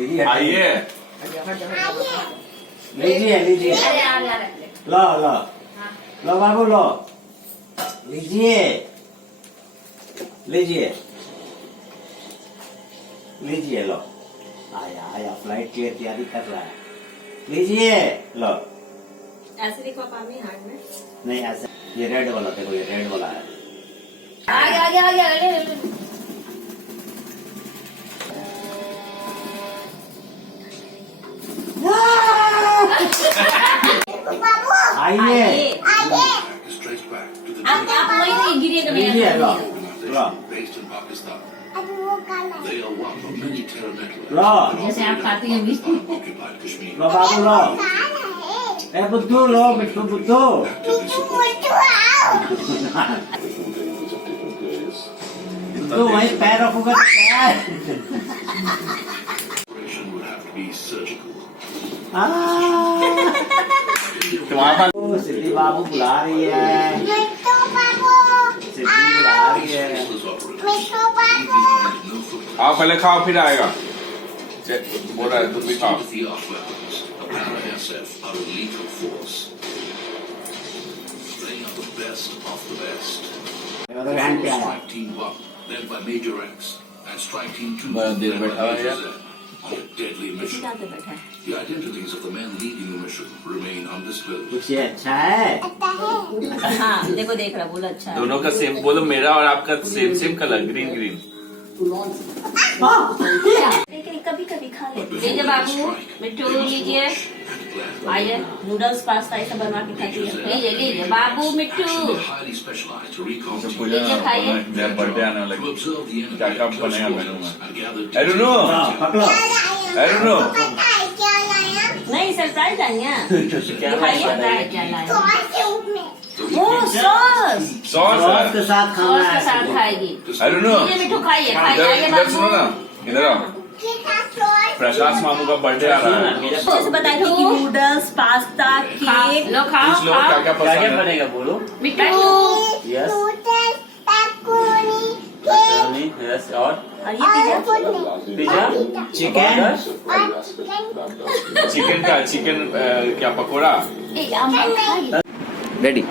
दीदी आइए लीजिए लीजिए लो लो लो बाबू लो लीजिए लीजिए लीजिए लो आया आया फ्लाइट की तैयारी कर रहा है लीजिए लो ऐसे देखो पापा हाथ में नहीं ऐसे ये रेड वाला देखो ये रेड वाला है आगे आगे आगे आगे आइए आप वही तो गिरेगा लीजिए लो लो लो जैसे आप खाती हैं लो बाबू लो ए बुद्धू लो मिट्टू बुद्धू बुद्धू वहीं पैर रखूंगा तो क्या है तुम्हारा सिद्धि बाबू बुला रही है सिद्धि बुला रही है आओ पहले खाओ फिर आएगा बोल रहा है तुम भी खाओ हैंड पे आया बहुत देर बैठा है यार बैठा है The identities of the men leading the mission remain undisclosed. कुछ ये अच्छा है हाँ देखो देख रहा बोला अच्छा है दोनों का सेम बोलो मेरा और आपका same same colour green green लेकिन कभी कभी खा लेते लीजिए बाबू मिट्टू लीजिए आइए नूडल्स पास्ता ये सब बनवा के खाती है लीजिए लीजिए बाबू मिट्टू Highly specialized to recon लीजिए खाइए मेरा बर्थडे आने वाला to observe the enemy क्या क्या बनेगा मेनू में and gather I don't know पकड़ो आई डोंट नो नहीं सरप्राइज आएंगे क्या खाइए क्या लाए वो सॉस सॉस सॉस के साथ खाना सॉस के है साथ खाएगी आई डोंट नो लीजिए मिट्टू खाइए खाइए इधर आइए इधर सुनो बाबू ना इधर आओ प्रकाश मामू का बर्थडे आ रहा है जैसे बताइए कि नूडल्स पास्ता केक लो खाओ कुछ लोग क्या क्या क्या पसंद क्या है बनेगा बोलो मिट्टू यस यस और और ये पिज्जा पिज्जा चिकन चिकन का चिकन क्या पकोड़ा एक आम खाइए रेडी